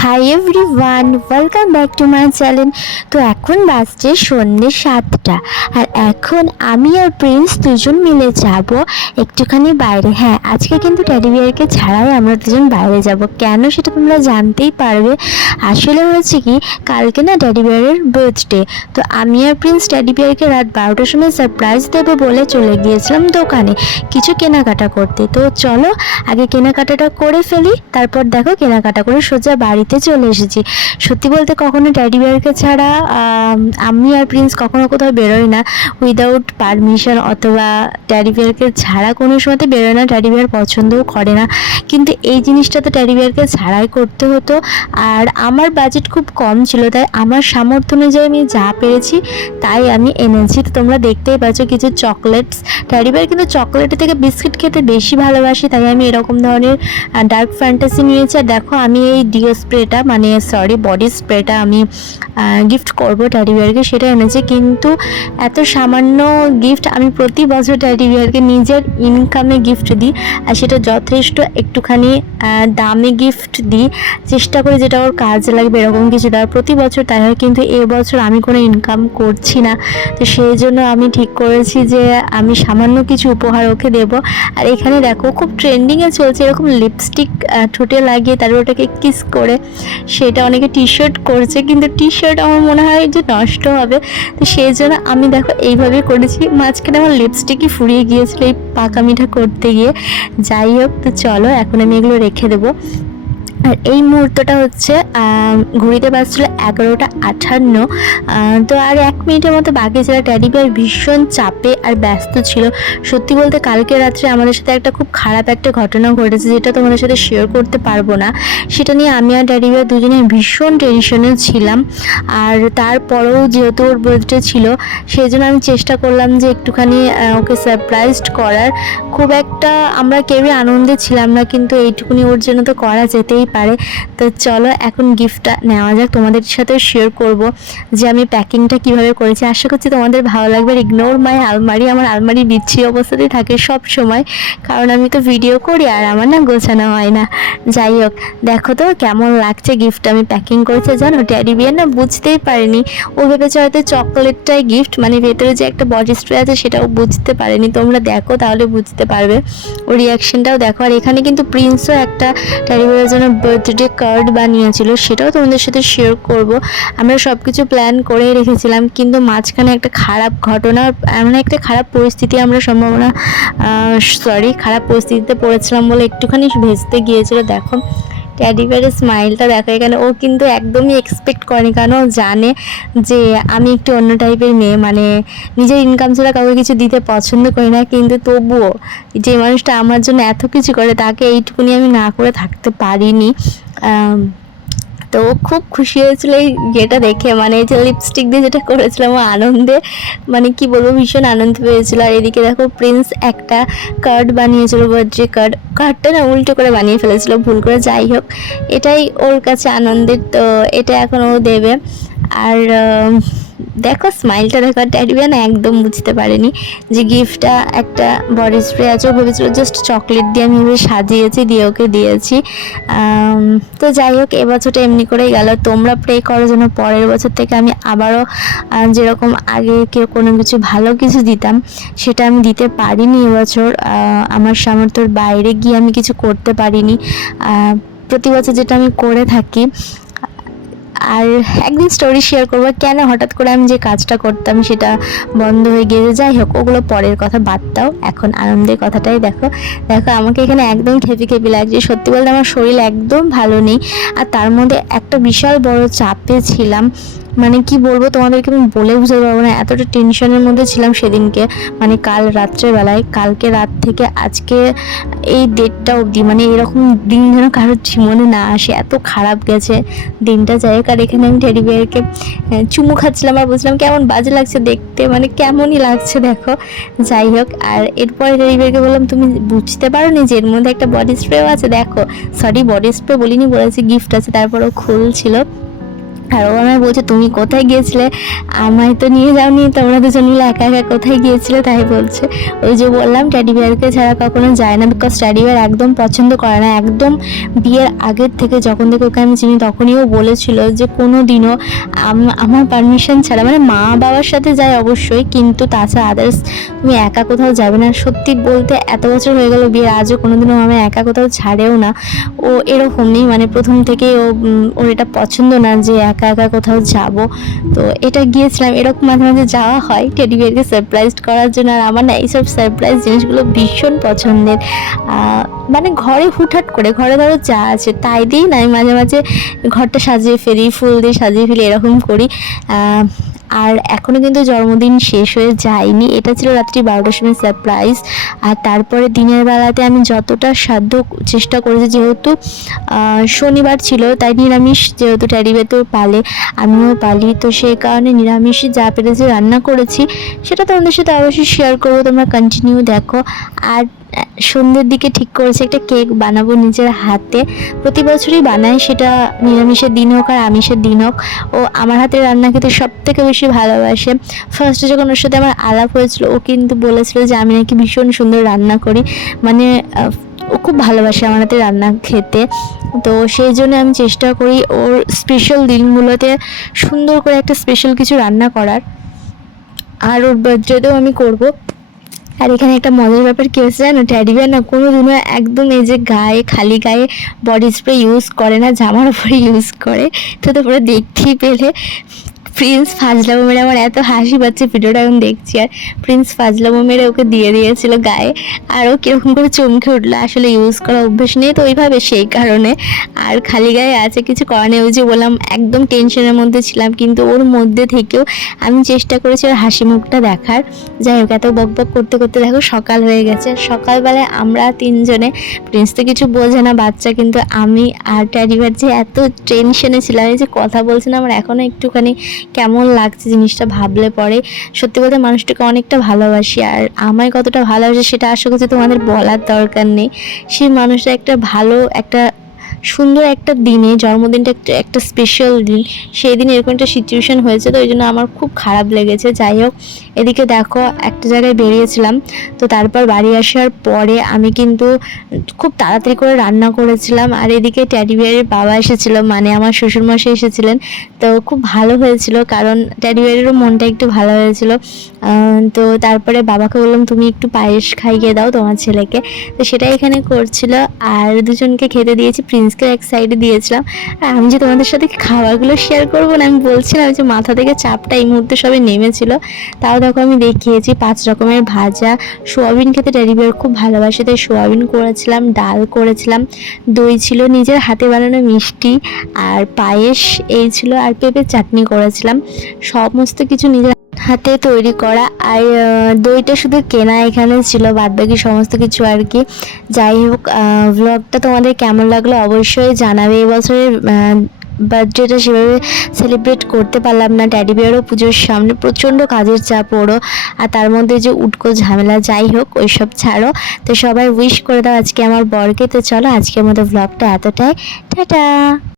Hi everyone welcome back to my channel তো এখন বাজছে সন্ধ্যে সাতটা। আর এখন আমি আর প্রিন্স দুজন মিলে যাব একটুখানি বাইরে। হ্যাঁ আজকে কিন্তু বিয়ারকে ছাড়াই আমরা দুজন বাইরে যাব। কেন সেটা তোমরা জানতেই পারবে। আসলে হয়েছে কি, কালকে না বিয়ারের বার্থডে তো আমি আর প্রিন্স বিয়ারকে রাত বারোটার সময় সারপ্রাইজ দেবে বলে চলে গিয়েছিলাম দোকানে কিছু কেনাকাটা করতে। তো চলো আগে কেনাকাটাটা করে ফেলি, তারপর দেখো কেনাকাটা করে সোজা বাড়িতে চলে এসেছি। সত্যি বলতে কখনো ট্যাডি বিয়ারকে ছাড়া, আমি আর প্রিন্স কখনো কোথাও বেরোই না। উইদাউট পারমিশন অথবা ট্যাডি বিয়ারকে ছাড়া কোনো সময়তে বেরোয় না ট্যাডি বিয়ার পছন্দও করে না। কিন্তু এই জিনিসটা তো ট্যাডি বিয়ারকে ছাড়াই করতে হতো। আর আমার বাজেট খুব কম ছিল, তাই আমার সামর্থ্য অনুযায়ী আমি যা পেরেছি তাই আমি এনেছি। তো তোমরা দেখতেই পাচ্ছ কিছু চকলেটস ট্যাডি বিয়ার কিন্তু চকলেটের থেকে বিস্কিট খেতে বেশি ভালোবাসি, তাই আমি এরকম ধরনের ডার্ক ফ্যান্টাসি নিয়েছি। আর দেখো, আমি এই ডিও স্প্রেটা মানে সরি বডি স্প্রেটা আমি গিফট করব ট্যাডি বিয়ারকে সেটা এনেছি। কিন্তু এত সামান্য গিফট আমি প্রতি বছর ট্যাডি বিয়ারকে নিজের ইনকামে গিফট দিই। আর সেটা যথেষ্ট একটুখানি দামে গিফট দিই। চেষ্টা করি যেটা ওর কাজে লাগবে, এরকম কিছু দেওয়ার। প্রতি বছর তাই হয়, কিন্তু এবছর আমি কোনো ইনকাম করছি না। তো সেই জন্য আমি ঠিক করেছি যে, আমি সামান্য কিছু উপহার ওকে দেব। আর এখানে দেখো, খুব ট্রেন্ডিংয়ে চলছে, এরকম লিপস্টিক ঠোঁটে লাগিয়ে তারপর ওটাকে কিস করে। সেটা অনেকে টি শার্ট করছে, কিন্তু টি শার্ট আমার মনে হয় যে নষ্ট হবে। তো সেই জন্য আমি দেখো এইভাবে করেছি। মাঝখানে আমার লিপস্টিকই ফুরিয়ে গিয়েছিল এই পাকা মিঠা করতে গিয়ে। যাই হোক, তো চলো এখন আমি এগুলো রেখে দেবো। আর এই মুহূর্তটা হচ্ছে ঘড়িতে বাজছিল এগারোটা আঠান্ন। তো আর এক মিনিটের মতো বাকি ছিল। ট্যাডি বিয়ার ভীষণ চাপে আর ব্যস্ত ছিল। সত্যি বলতে কালকে রাত্রে আমাদের সাথে একটা খুব খারাপ একটা ঘটনা ঘটেছে, যেটা তোমাদের সাথে শেয়ার করতে পারব না। সেটা নিয়ে আমি আর ড্যাডি বিয়ার দুজনে ভীষণ টেনশনে ছিলাম। আর তারপরেও যেহেতু ওর বার্থডে ছিল সেই জন্য আমি চেষ্টা করলাম যে একটুখানি ওকে সারপ্রাইজড করার। খুব একটা আমরা কেউই আনন্দে ছিলাম না, কিন্তু এইটুকুনি ওর জন্য তো করা যেতেই পারে। তো চলো এখন গিফটটা নেওয়া যাক। তোমাদের সাথে শেয়ার করব যে আমি প্যাকিংটা কীভাবে করেছি। আশা করছি তোমাদের ভালো লাগবে। ইগনোর মাই আলমারি আমার আলমারি বিচ্ছি অবস্থাতেই থাকে সব সময়। কারণ আমি তো ভিডিও করি আর আমার না গোছানো হয় না। যাই হোক, দেখো তো কেমন লাগছে গিফটটা আমি প্যাকিং করেছি। জানো ট্যাডি বিয়ার না বুঝতেই পারিনি। ও ভেবেছে হয়তো চকলেটটাই গিফট মানে ভেতরে যে একটা বডি স্প্রে আছে সেটাও বুঝতে পারেনি। তোমরা দেখো, তাহলে বুঝতে পারবে। ও রিয়াকশনটাও দেখো। আর এখানে কিন্তু প্রিন্সও একটা ট্যাডি বিয়ারের জন্য বার্থডে কার্ড বানিয়েছিল, সেটাও তোমাদের সাথে শেয়ার করব। আমরা সব কিছু প্ল্যান করেই রেখেছিলাম, কিন্তু মাঝখানে একটা খারাপ ঘটনা, এমন একটা খারাপ পরিস্থিতি আমরা সম্ভাবনা সরি খারাপ পরিস্থিতিতে পড়েছিলাম বলে একটুখানি ভেজতে গিয়েছিল, দেখো। ট্যাডি বিয়ারের স্মাইলটা দেখো এখানে। ও কিন্তু একদমই এক্সপেক্ট করেনি, কারণ ও জানে যে আমি একটু অন্য টাইপের মেয়ে মানে নিজের ইনকাম ছাড়া কাউকে কিছু দিতে পছন্দ করি না। কিন্তু তবুও যে মানুষটা আমার জন্য এত কিছু করে, তাকে এইটুকুনি আমি না করে থাকতে পারিনি। তো ও খুব খুশি হয়েছিল এই যেটা দেখে মানে যে লিপস্টিক দিয়ে যেটা করেছিলাম ও আনন্দে মানে কি বলব, ভীষণ আনন্দ পেয়েছিল। আর এদিকে দেখো প্রিন্স একটা কার্ড বানিয়েছিল বার্থডে কার্ড কার্ডটা না উল্টো করে বানিয়ে ফেলেছিল, ভুল করে, যাই হোক, এটাই ওর কাছে আনন্দের, তো এটা এখন ও দেবে। আর দেখো স্মাইলটা দেখো ট্যাডিবিয়া না একদম বুঝতে পারেনি যে গিফটটা একটা বডি স্প্রে আছে। ভেবেছিল জাস্ট চকলেট দিয়ে আমি এভাবে সাজিয়েছি, দিয়ে ওকে দিয়েছি। তো যাই হোক, এবছরটা এমনি করেই গেল। তোমরা প্রে করো যেন পরের বছর থেকে আমি আবারও যেরকম আগে কেউ কোনো কিছু ভালো কিছু দিতাম, সেটা আমি দিতে পারিনি এবছর। আমার সামর্থ্যর বাইরে গিয়ে আমি কিছু করতে পারিনি। প্রতি বছর যেটা আমি করে থাকি আর একদিন স্টোরি শেয়ার করব, কেন হঠাৎ করে আমি যে কাজটা করতাম সেটা বন্ধ হয়ে গেলে যাই হোক, ওগুলো পরের কথা, বাদ দাও। এখন আনন্দের কথাটাই দেখো। দেখো, আমাকে এখানে একদম খেপি খেপি লাগছে। সত্যি বলতে আমার শরীর একদম ভালো নেই। আর তার মধ্যে একটা বিশাল বড় চাপে ছিলাম। মানে কি বলব, তোমাদেরকে আমি বলে বুঝতে পারব না, এতটা টেনশনের মধ্যে ছিলাম সেদিনকে। মানে কাল রাত্রেবেলায় কালকে রাত থেকে আজকে এই ডেটটা অবধি মানে এরকম দিন যেন কারোর জীবনে না আসে, এত খারাপ গেছে। দিনটা যাই আর এখানে আমি টেডি বিয়ারকে চুমু খাচ্ছিলাম আর বলছিলাম, কেমন বাজে লাগছে দেখতে? মানে কেমনই লাগছে, দেখো। যাই হোক, আর এরপরে টেডি বিয়ারকে বললাম, তুমি বুঝতে পারো নি যে এর মধ্যে একটা বডি স্প্রেও আছে? দেখো সরি বডি স্প্রে বলিনি, বলেছি গিফট আছে। তারপর ও খুলছিল। আর ও আমায় বলছে, তুমি কোথায় গিয়েছিলে? আমায় তো নিয়ে যাওনি, তোমরা দুজন মিলে একা একা কোথায় গিয়েছিলে? তাই বলছে। ওই যে বললাম ট্যাডি বিয়ারকে ছাড়া কখনো যায় না বিকজ ট্যাডি বিয়ার একদম পছন্দ করে না। একদম বিয়ের আগের থেকে যখন থেকে ওকে আমি চিনি, তখনই ও বলেছিল যে কোনো দিনও আমার পারমিশন ছাড়া মানে মা বাবার সাথে যায় অবশ্যই, কিন্তু তাছাড়া আদার্স তুমি একা কোথাও যাবে না। সত্যি বলতে এত বছর হয়ে গেল বিয়ের, আজও কোনোদিনও আমি একা কোথাও ছাড়েও না। ও এরকম নেই মানে প্রথম থেকেই ও ওর এটা পছন্দ না যে একা একা একা কোথাও যাব। তো এটা গিয়েছিলাম, এরকম মাঝে মাঝে যাওয়া হয়। টেডি বিয়ারকে সারপ্রাইজ করার জন্য আর আমার না এইসব সারপ্রাইজ জিনিসগুলো ভীষণ পছন্দের। মানে ঘরে হুটহাট করে, ঘরে ধরো যা আছে, তাই দিয়েই না, আমি মাঝে মাঝে ঘরটা সাজিয়ে ফেলি, ফুল দিয়ে সাজিয়ে ফেলি, এরকম করি। আর এখনও কিন্তু জন্মদিন শেষ হয়ে যায়নি। এটা ছিল রাত্রি বারোটার সময় সারপ্রাইজ আর তারপরে দিনের বেলাতে আমি যতটা সাধ্য চেষ্টা করেছি, যেহেতু শনিবার ছিল, তাই নিরামিষ যেহেতু ট্যারিবে তো পালে, আমিও পালি। তো সেই কারণে নিরামিষ যা পেরেছি রান্না করেছি, সেটা তোমাদের সাথে অবশ্যই শেয়ার করব। তোমরা কন্টিনিউ দেখো। আর সন্ধ্যের দিকে ঠিক করেছি একটা কেক বানাবো নিজের হাতে। প্রতি বছরই বানাই, সেটা নিরামিষের দিন হোক আর আমিষের দিন হোক। ও আমার হাতে রান্না খেতে সব থেকে বেশি ভালোবাসে। ফার্স্টে যখন ওর সাথে আমার আলাপ হয়েছিল, ও কিন্তু বলেছিল যে আমি নাকি ভীষণ সুন্দর রান্না করি। মানে ও খুব ভালোবাসে আমার হাতে রান্না খেতে। তো সেই জন্য আমি চেষ্টা করি ওর স্পেশাল দিনগুলোতে সুন্দর করে একটা স্পেশাল কিছু রান্না করার। আর ওর বার্থডেতেও আমি করব। আর এখানে একটা মজার ব্যাপার কী হচ্ছে জানো? ট্যাডি বিয়ার না কোনো দিনও একদম এই যে গায়ে, খালি গায়ে বডি স্প্রে ইউজ করে না, জামার উপরে ইউজ করে। তো তোমরা দেখতেই পেলে। প্রিন্স ফাজলামো মেরে আমার এত হাসি পাচ্ছে ভিডিওটা এখন দেখছি। আর প্রিন্স ফাজলামো মেরে ওকে দিয়ে দিয়েছিল গায়ে। আর ও কীরকম করে চমকে উঠল, আসলে ইউজ করা অভ্যেস নেই তো ওইভাবে সেই কারণে। আর খালি গায়ে আছে, কিছু নেই। ওই যে বললাম, একদম টেনশনের মধ্যে ছিলাম, কিন্তু ওর মধ্যে থেকেও আমি চেষ্টা করেছি ওর হাসি মুখটা দেখার। যাই হোক, এত বক বক করতে করতে দেখো সকাল হয়ে গেছে। সকালবেলায় আমরা তিনজনে প্রিন্স তো কিছু বোঝে না, বাচ্চা, কিন্তু আমি আর ট্যারিভার যে এত টেনশনে ছিলাম, এই যে কথা বলছি না, আমার এখনও একটুখানি কেমন লাগছে জিনিসটা ভাবলে পরে। সত্যি বলতে মানুষটাকে অনেকটা ভালোবাসি আর আমায় কতটা ভালোবাসি সেটা আশা করছি তোমাদের বলার দরকার নেই। সেই মানুষটা একটা ভালো, একটা সুন্দর একটা দিনে, জন্মদিনটা একটা একটা স্পেশাল দিন, সেই দিন এরকম একটা সিচুয়েশন হয়েছে তো ওই জন্য আমার খুব খারাপ লেগেছে। যাই হোক, এদিকে দেখো একটা জায়গায় বেরিয়েছিলাম তো তারপর বাড়ি আসার পরে আমি কিন্তু খুব তাড়াতাড়ি করে রান্না করেছিলাম আর এদিকে ট্যাডি বিয়ারের বাবা এসেছিল মানে আমার শ্বশুরমশাই এসেছিলেন তো খুব ভালো হয়েছিল কারণ ট্যাডি বিয়ারেরও মনটা একটু ভালো হয়েছিল। তো তারপরে বাবাকে বললাম, তুমি একটু পায়েস খাইয়ে দাও তোমার ছেলেকে। তো সেটা এখানে করছিল আর দুজনকে খেতে দিয়েছি প্রিন্সকে এক সাইডে দিয়েছিলাম। আর আমি যে তোমাদের সাথে খাবারগুলো শেয়ার করব না, আমি বলছিলাম যে মাথা থেকে চাপটা এই মুহূর্তে সবে নেমেছিল। তাও দেখো আমি দেখিয়েছি পাঁচ রকমের ভাজা। সোয়াবিন খেতে টেরিবিয়ার খুব ভালোবাসে, তাই সোয়াবিন করেছিলাম, ডাল করেছিলাম। দই ছিল নিজের হাতে বানানো মিষ্টি, আর পায়েস এই ছিল, আর পেঁপের চাটনি করেছিলাম। সমস্ত কিছু নিজের হাতে তৈরি করা। আর দইটা শুধু কেনা এখানে ছিল বাদ বাকি সমস্ত কিছু আর কি। যাই হোক ব্লগটা তোমাদের কেমন লাগল অবশ্যই জানাবে। এবছরের বার্থডেটা সেভাবে সেলিব্রেট করতে পারলাম না। ড্যাডি বিয়ারও পুজোর সামনে প্রচণ্ড কাজের চাপ ওরও। আর তার মধ্যে যে উটকো ঝামেলা, যাই হোক, ওইসব ছাড়ো। তো সবাই উইশ করে দাও আজকে আমার বরকে। তো চলো আজকের মতো ব্লগটা এতটাই। টাটা!